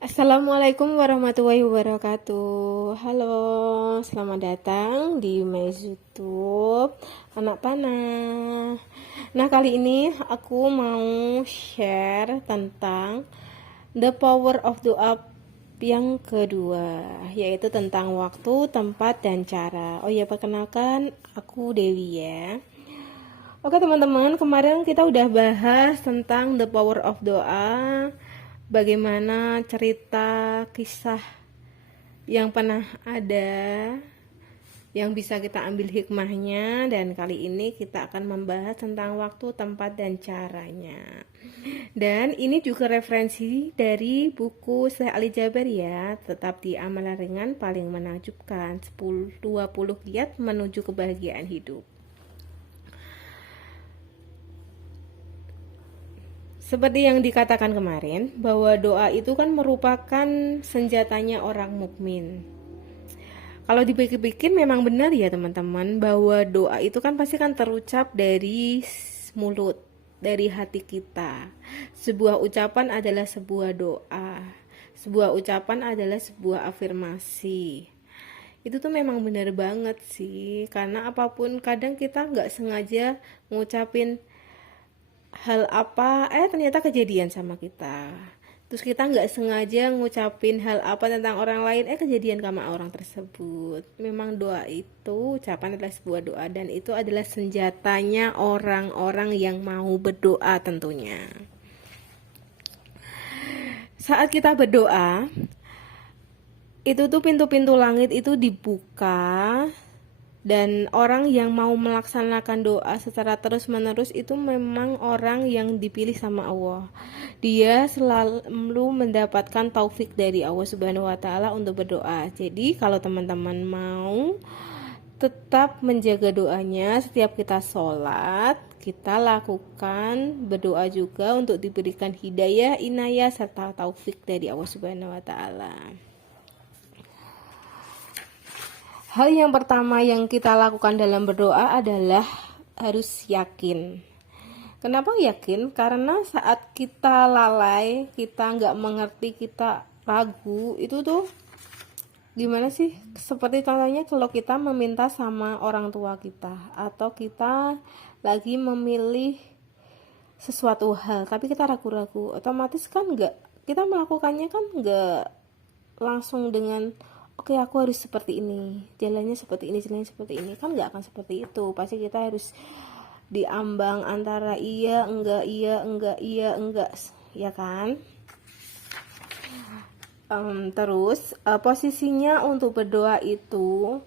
Assalamualaikum warahmatullahi wabarakatuh. Halo, selamat datang di mes YouTube Anak Panah. Nah, kali ini aku mau share tentang the power of doa yang kedua, yaitu tentang waktu, tempat, dan cara. Oh ya, perkenalkan aku Dewi ya. Oke teman-teman, kemarin kita udah bahas tentang the power of doa, bagaimana cerita kisah yang pernah ada, yang bisa kita ambil hikmahnya, dan kali ini kita akan membahas tentang waktu, tempat, dan caranya. Dan ini juga referensi dari buku Syekh Ali Jaber ya, tetap di amalan ringan paling menakjubkan, 20 kiat menuju kebahagiaan hidup. Seperti yang dikatakan kemarin, bahwa doa itu kan merupakan senjatanya orang mukmin. Kalau dipikir-pikir memang benar ya teman-teman, bahwa doa itu kan pasti kan terucap dari mulut, dari hati kita. Sebuah ucapan adalah sebuah doa. Sebuah ucapan adalah sebuah afirmasi. Itu tuh memang benar banget sih, karena apapun kadang kita nggak sengaja ngucapin hal apa ternyata kejadian sama kita, terus kita nggak sengaja ngucapin hal apa tentang orang lain kejadian sama orang tersebut. Memang doa itu, ucapan adalah sebuah doa, dan itu adalah senjatanya orang-orang yang mau berdoa tentunya. Saat kita berdoa itu tuh pintu-pintu langit itu dibuka, dan orang yang mau melaksanakan doa secara terus-menerus itu memang orang yang dipilih sama Allah. Dia selalu mendapatkan taufik dari Allah Subhanahu wa taala untuk berdoa. Jadi kalau teman-teman mau tetap menjaga doanya setiap kita sholat, kita lakukan berdoa juga untuk diberikan hidayah, inayah, serta taufik dari Allah Subhanahu wa taala. Hal yang pertama yang kita lakukan dalam berdoa adalah harus yakin. Kenapa yakin? Karena saat kita lalai, kita nggak mengerti, kita ragu, itu tuh gimana sih? Seperti contohnya kalau kita meminta sama orang tua kita, atau kita lagi memilih sesuatu hal, tapi kita ragu-ragu, otomatis kan nggak, kita melakukannya kan nggak langsung dengan oke, aku harus seperti ini, jalannya seperti ini, jalannya seperti ini, kan nggak akan seperti itu. Pasti kita harus diambang antara iya enggak, iya enggak, iya enggak, ya kan. Terus posisinya untuk berdoa itu,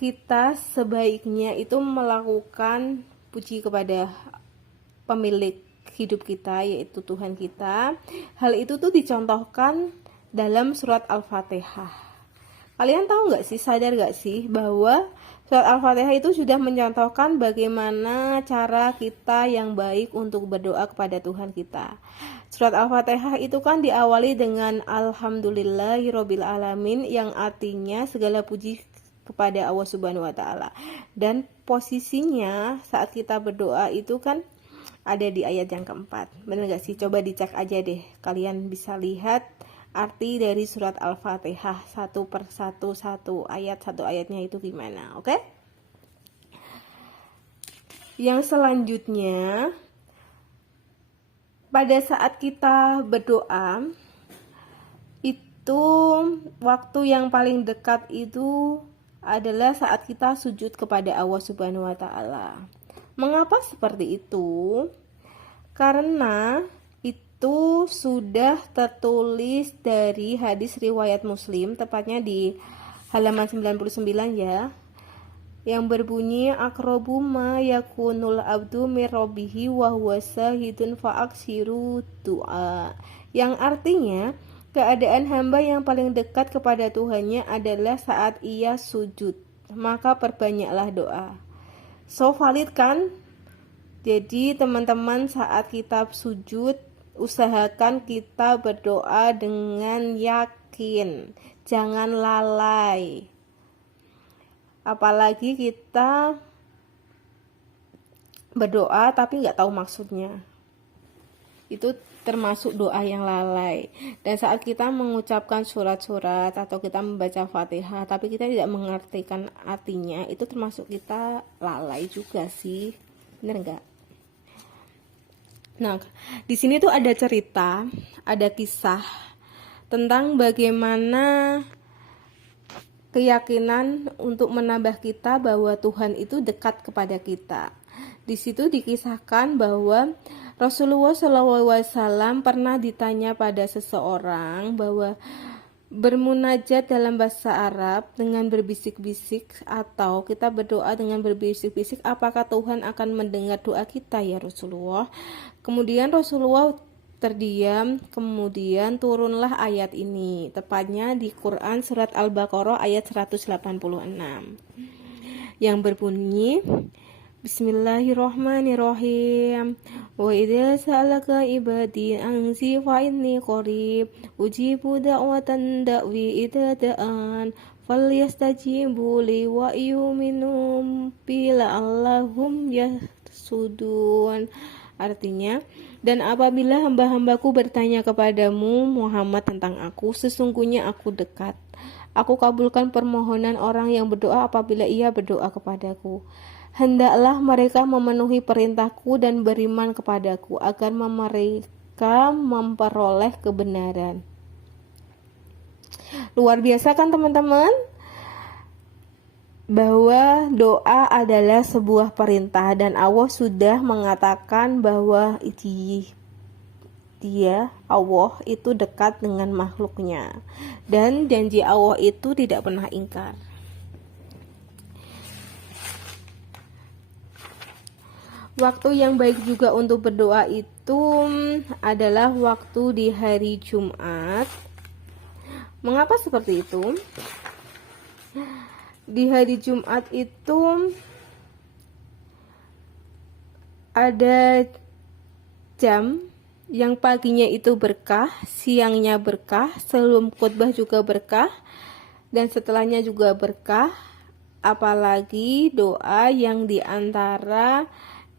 kita sebaiknya itu melakukan puji kepada pemilik hidup kita, yaitu Tuhan kita. Hal itu tuh dicontohkan dalam surat Al-Fatihah. Kalian tahu nggak sih, sadar nggak sih bahwa surat Al-Fatihah itu sudah mencontohkan bagaimana cara kita yang baik untuk berdoa kepada Tuhan kita. Surat Al-Fatihah itu kan diawali dengan Alhamdulillahirobbil alamin, yang artinya segala puji kepada Allah Subhanahu wa taala. Dan posisinya saat kita berdoa itu kan ada di ayat yang keempat. Bener gak sih? Coba dicek aja deh. Kalian bisa lihat arti dari surat Al-Fatihah satu persatu, satu ayatnya itu gimana, oke? Yang selanjutnya, pada saat kita berdoa itu waktu yang paling dekat itu adalah saat kita sujud kepada Allah Subhanahu wa taala. Mengapa seperti itu? Karena itu sudah tertulis dari hadis riwayat Muslim, tepatnya di halaman 99 ya, yang berbunyi aqrabu ma yakunul abdu mir rabbihi wa huwa sahidun fa'aksiru du'a, yang artinya keadaan hamba yang paling dekat kepada Tuhannya adalah saat ia sujud, maka perbanyaklah doa. So valid kan? Jadi teman-teman, saat kita sujud, usahakan kita berdoa dengan yakin, jangan lalai. Apalagi kita berdoa tapi nggak tahu maksudnya. itu termasuk doa yang lalai. Dan saat kita mengucapkan surat-surat atau kita membaca Fatihah tapi kita tidak mengartikan artinya, itu termasuk kita lalai juga sih. Bener nggak? Nah, di sini tuh ada cerita, ada kisah tentang bagaimana keyakinan untuk menambah kita bahwa Tuhan itu dekat kepada kita. Di situ dikisahkan bahwa Rasulullah SAW pernah ditanya pada seseorang bahwa bermunajat dalam bahasa Arab dengan berbisik-bisik atau kita berdoa dengan berbisik-bisik, apakah Tuhan akan mendengar doa kita ya Rasulullah? Kemudian Rasulullah terdiam, kemudian turunlah ayat ini, tepatnya di Quran surat Al-Baqarah ayat 186 yang berbunyi, Bismillahirrahmanirrahim. Wa idza sa'alaka ibadi anzi fa inni qarib ujibu da'watan da'i idza da'an falyastajibu li wa yu'minu bila allahum yasudun. Artinya, dan apabila hamba-hambaku bertanya kepadamu Muhammad tentang aku, sesungguhnya aku dekat. Aku kabulkan permohonan orang yang berdoa apabila ia berdoa kepadaku. Hendaklah mereka memenuhi perintahku dan beriman kepadaku agar mereka memperoleh kebenaran. Luar biasa kan teman-teman? Bahwa doa adalah sebuah perintah dan Allah sudah mengatakan bahwa Dia Allah itu dekat dengan makhluknya dan janji Allah itu tidak pernah ingkar. Waktu yang baik juga untuk berdoa itu adalah waktu di hari Jumat. Mengapa seperti itu? Di hari Jumat itu ada jam yang paginya itu berkah, siangnya berkah, sebelum khutbah juga berkah, dan setelahnya juga berkah. Apalagi doa yang diantara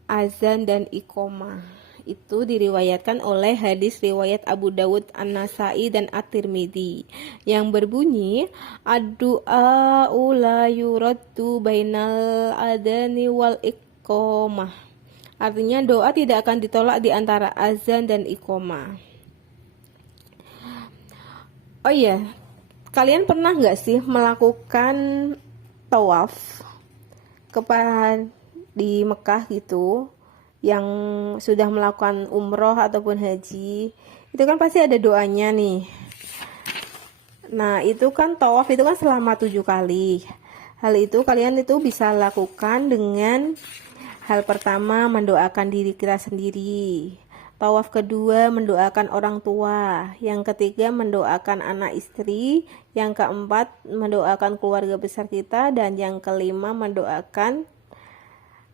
azan dan iqomah itu diriwayatkan oleh hadis riwayat Abu Dawud, An-Nasai dan At-Tirmidzi yang berbunyi ad-du'a la yuraddu bainal adani wal iqomah. Artinya doa tidak akan ditolak di antara azan dan iqomah. Oh iya, kalian pernah nggak sih melakukan tawaf kepada di Mekah gitu, yang sudah melakukan umroh ataupun haji, itu kan pasti ada doanya nih. Nah itu kan tawaf itu kan selama 7 kali. Hal itu kalian itu bisa lakukan dengan hal pertama mendoakan diri kita sendiri, tawaf kedua mendoakan orang tua, yang ketiga mendoakan anak istri, yang keempat mendoakan keluarga besar kita, dan yang kelima mendoakan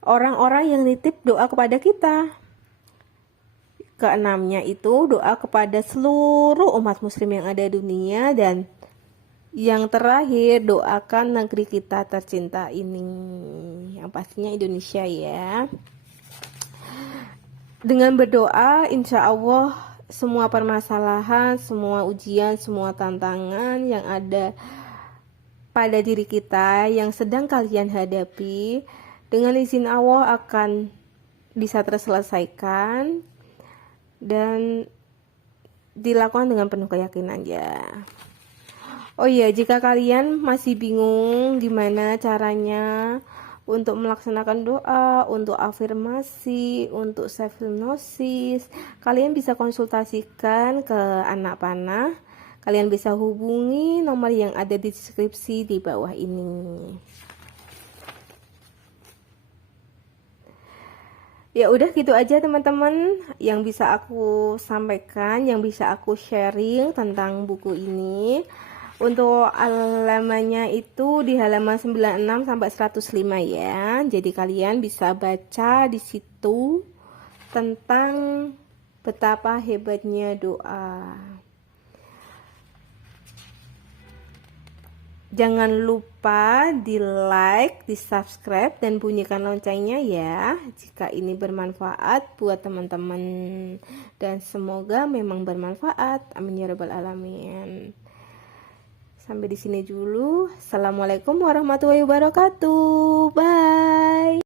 orang-orang yang nitip doa kepada kita. Keenamnya itu doa kepada seluruh umat muslim yang ada di dunia, dan yang terakhir doakan negeri kita tercinta ini, yang pastinya Indonesia ya. Dengan berdoa insya Allah semua permasalahan, semua ujian, semua tantangan yang ada pada diri kita yang sedang kalian hadapi, dengan izin Allah akan bisa terselesaikan dan dilakukan dengan penuh keyakinan ya. Oh iya, jika kalian masih bingung gimana caranya untuk melaksanakan doa, untuk afirmasi, untuk self hypnosis, kalian bisa konsultasikan ke Anak Panah. Kalian bisa hubungi nomor yang ada di deskripsi di bawah ini. Ya udah gitu aja teman-teman yang bisa aku sampaikan, yang bisa aku sharing tentang buku ini. Untuk halamannya itu di halaman 96 sampai 105 ya. Jadi kalian bisa baca di situ tentang betapa hebatnya doa. Jangan lupa di like, di subscribe, dan bunyikan loncengnya ya jika ini bermanfaat buat teman-teman, dan semoga memang bermanfaat. Amin ya rabbal alamin. Sampai di sini dulu. Assalamualaikum warahmatullahi wabarakatuh. Bye.